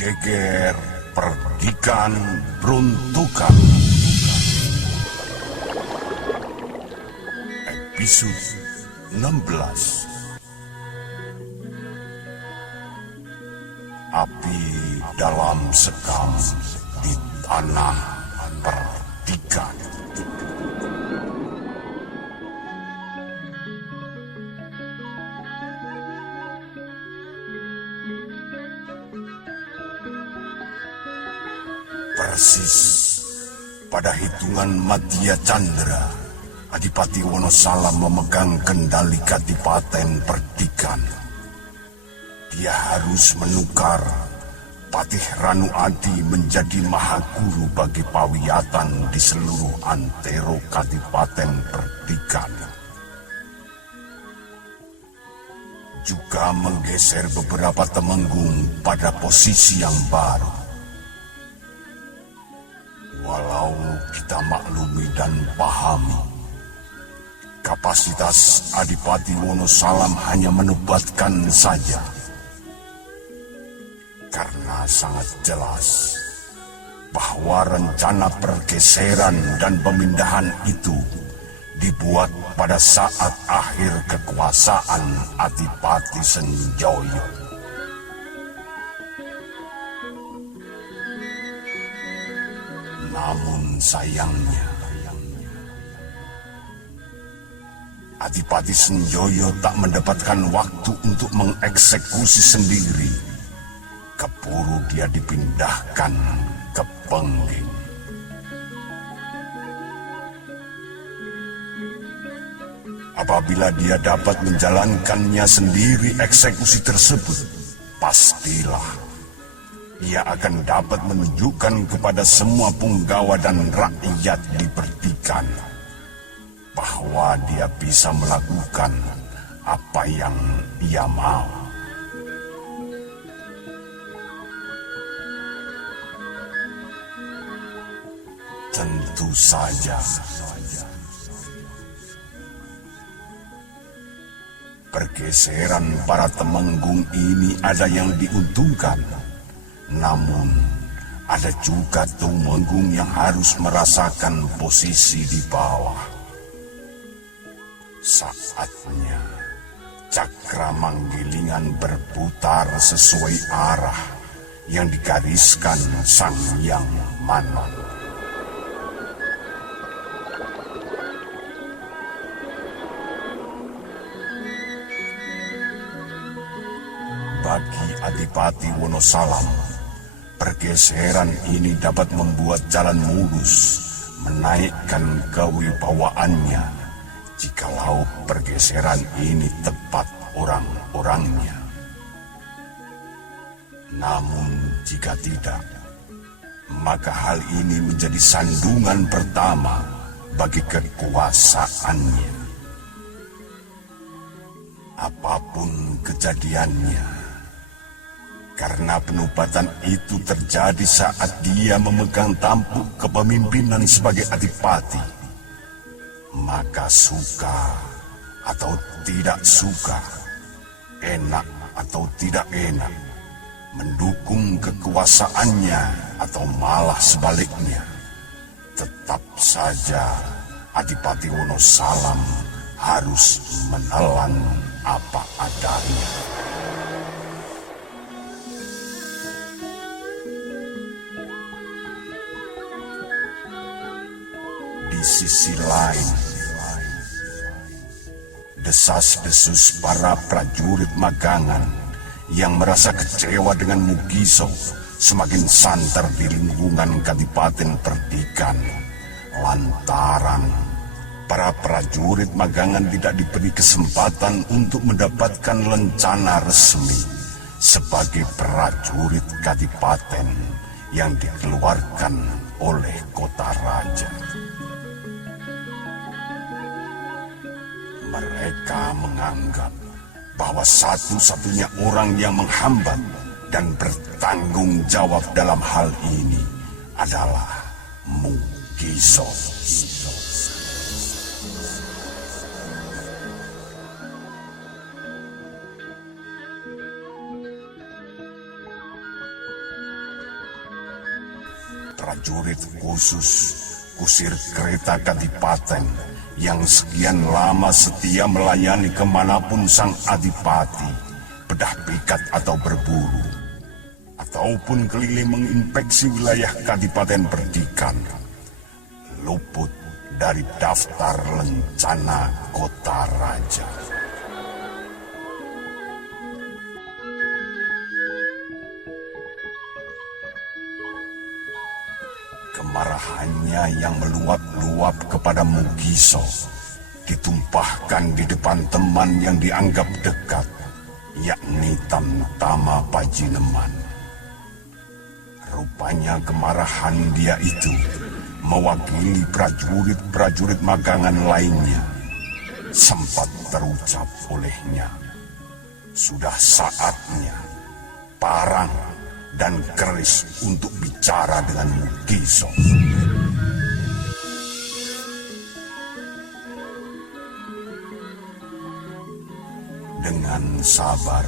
Geger Perdikan Peruntukan. Episode 16. Api dalam sekam di tanah perdikan. Persis pada hitungan Madya Chandra, Adipati Wonosalam memegang kendali Kadipaten Perdikan. Dia harus menukar Patih Ranu Adi menjadi mahaguru bagi pawiyatan di seluruh antero Kadipaten Perdikan. Juga menggeser beberapa temenggung pada posisi yang baru. Walau kita maklumi dan pahami, kapasitas Adipati Wonosalam hanya menubatkan saja. Karena sangat jelas bahwa rencana pergeseran dan pemindahan itu dibuat pada saat akhir kekuasaan Adipati Senjoyo. Namun sayangnya, Adipati Senjoyo tak mendapatkan waktu untuk mengeksekusi sendiri. Keburu dia dipindahkan ke Pengging. Apabila dia dapat menjalankannya sendiri eksekusi tersebut, pastilah ia akan dapat menunjukkan kepada semua punggawa dan rakyat di Perdikan bahwa dia bisa melakukan apa yang ia mau. Tentu saja pergeseran para temenggung ini ada yang diuntungkan. Namun, ada juga temenggung yang harus merasakan posisi di bawah. Saatnya cakra manggilingan berputar sesuai arah yang digariskan Sang Hyang Manon. Bagi Adipati Wonosalam, pergeseran ini dapat membuat jalan mulus, menaikkan kewibawaannya, jikalau pergeseran ini tepat orang-orangnya. Namun jika tidak, maka hal ini menjadi sandungan pertama bagi kekuasaannya. Apapun kejadiannya, karena penobatan itu terjadi saat dia memegang tampuk kepemimpinan sebagai adipati, maka suka atau tidak suka, enak atau tidak enak, mendukung kekuasaannya atau malah sebaliknya, tetap saja Adipati Wonosalam harus menelan apa adanya. Di sisi lain, desas-desus para prajurit magangan yang merasa kecewa dengan Mugiso semakin santer di lingkungan Kadipaten Perdikan, lantaran para prajurit magangan tidak diberi kesempatan untuk mendapatkan lencana resmi sebagai prajurit Kadipaten yang dikeluarkan oleh kota raja. Mereka menganggap bahwa satu-satunya orang yang menghambat dan bertanggung jawab dalam hal ini adalah Mugiso. prajurit khusus kusir kereta kadipaten yang sekian lama setia melayani kemanapun sang adipati, bedah pikat atau berburu, ataupun keliling menginspeksi wilayah Kadipaten Perdikan, luput dari daftar lencana kota raja. Kemarahannya yang meluap-luap kepada Mugiso ditumpahkan di depan teman yang dianggap dekat, yakni Tamtama Pajineman. Rupanya kemarahan dia itu mewakili prajurit-prajurit magangan lainnya. Sempat terucap olehnya, sudah saatnya Parang dan Keris untuk bicara dengan Mugiso. Dengan sabar,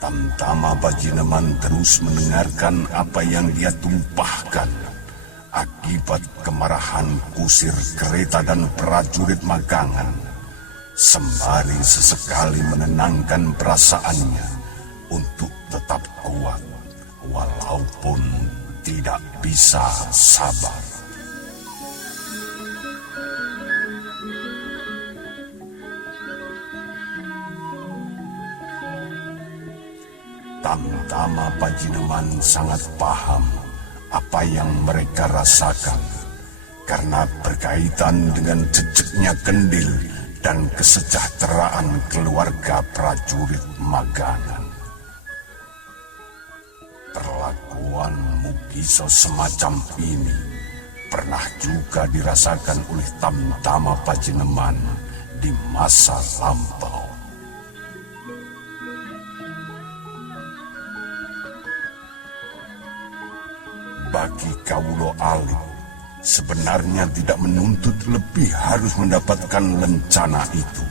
Tamtama Pajineman terus mendengarkan apa yang dia tumpahkan akibat kemarahan kusir kereta dan prajurit magangan, sembari sesekali menenangkan perasaannya untuk tetap kuat walaupun tidak bisa sabar. Tamtama Pajineman sangat paham apa yang mereka rasakan karena berkaitan dengan jejaknya kendil dan kesejahteraan keluarga prajurit magangan. Perlakuan Mugiso semacam ini pernah juga dirasakan oleh Tamtama Pajineman di masa lampau. Bagi Kawulo Alit, sebenarnya tidak menuntut lebih harus mendapatkan lencana itu.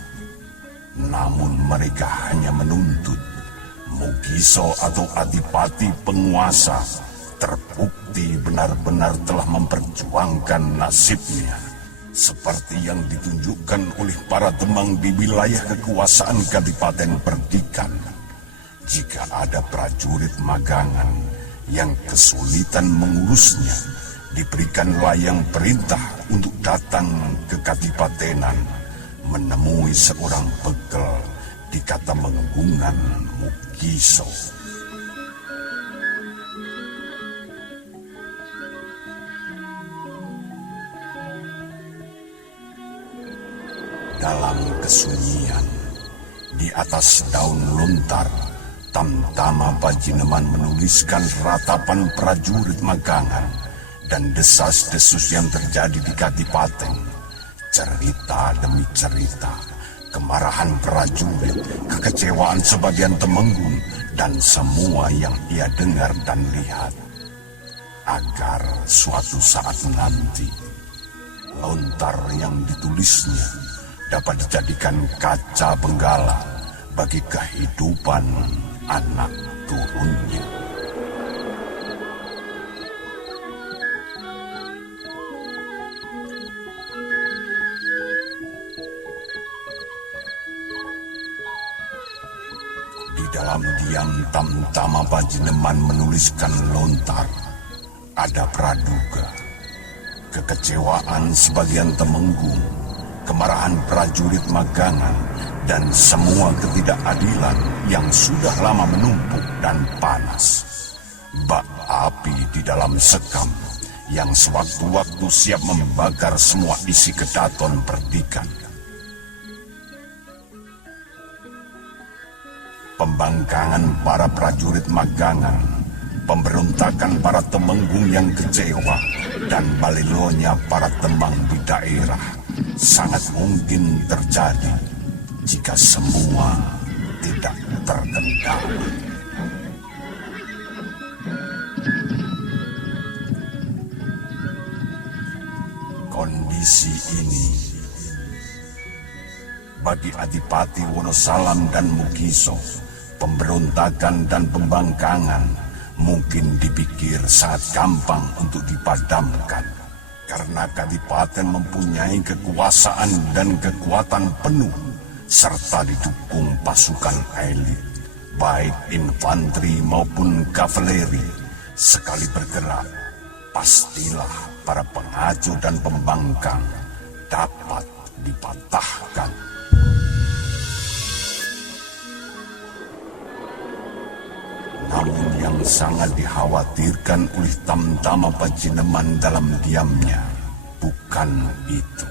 Namun mereka hanya menuntut Mugiso atau adipati penguasa terbukti benar-benar telah memperjuangkan nasibnya, seperti yang ditunjukkan oleh para demang di wilayah kekuasaan Kadipaten Perdikan. Jika ada prajurit magangan yang kesulitan mengurusnya, diberikan layang perintah untuk datang ke Kadipatenan menemui seorang bekel di Katamenggungan Mugiso. Dalam kesunyian, di atas daun lontar, Tamtama Pajineman menuliskan ratapan prajurit magangan dan desas-desus yang terjadi di Kadipaten. Cerita demi cerita, kemarahan prajurit, kekecewaan sebagian temenggung, dan semua yang ia dengar dan lihat. Agar suatu saat nanti, lontar yang ditulisnya dapat dijadikan kaca benggala bagi kehidupan anak turunnya. Di dalam diam Tamtama Pajineman menuliskan lontar, ada praduga, kekecewaan sebagian temenggung, kemarahan prajurit magangan, dan semua ketidakadilan yang sudah lama menumpuk dan panas. Bak api di dalam sekam yang sewaktu-waktu siap membakar semua isi kedaton Perdikan. Pembangkangan para prajurit magangan, pemberontakan para temenggung yang kecewa, dan balilonya para temang di daerah sangat mungkin terjadi jika semua tidak terkendali. Kondisi ini bagi Adipati Wonosalam dan Mugiso, pemberontakan dan pembangkangan mungkin dipikir sangat gampang untuk dipadamkan, karena kadipaten mempunyai kekuasaan dan kekuatan penuh, serta didukung pasukan elit, baik infanteri maupun kavaleri. Sekali bergerak, pastilah para pengaju dan pembangkang dapat dipatahkan. Namun yang sangat dikhawatirkan oleh Tamtama Panjineman dalam diamnya bukan itu.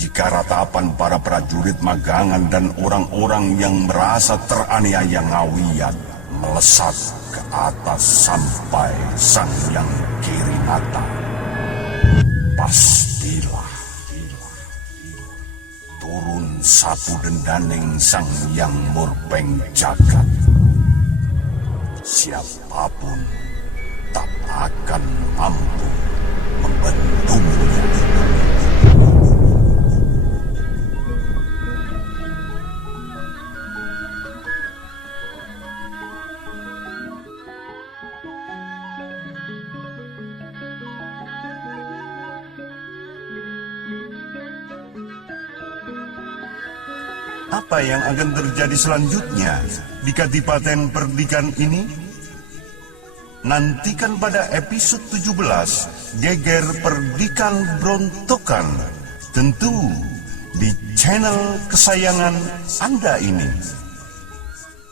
Jika ratapan para prajurit magangan dan orang-orang yang merasa teraniaya Ngawiyat melesat ke atas sampai Sang Hyang Kirinata, pastilah turun sapu dendaning Sang Hyang Murbeng Jagat. Siapapun tak akan mampu membendungnya. Apa yang akan terjadi selanjutnya di Kadipaten Perdikan ini? Nantikan pada episode 17 Geger Perdikan Brontokan, tentu di channel kesayangan Anda ini.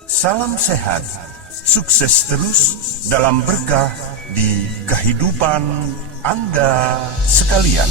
Salam sehat, sukses terus dalam berkah di kehidupan Anda sekalian.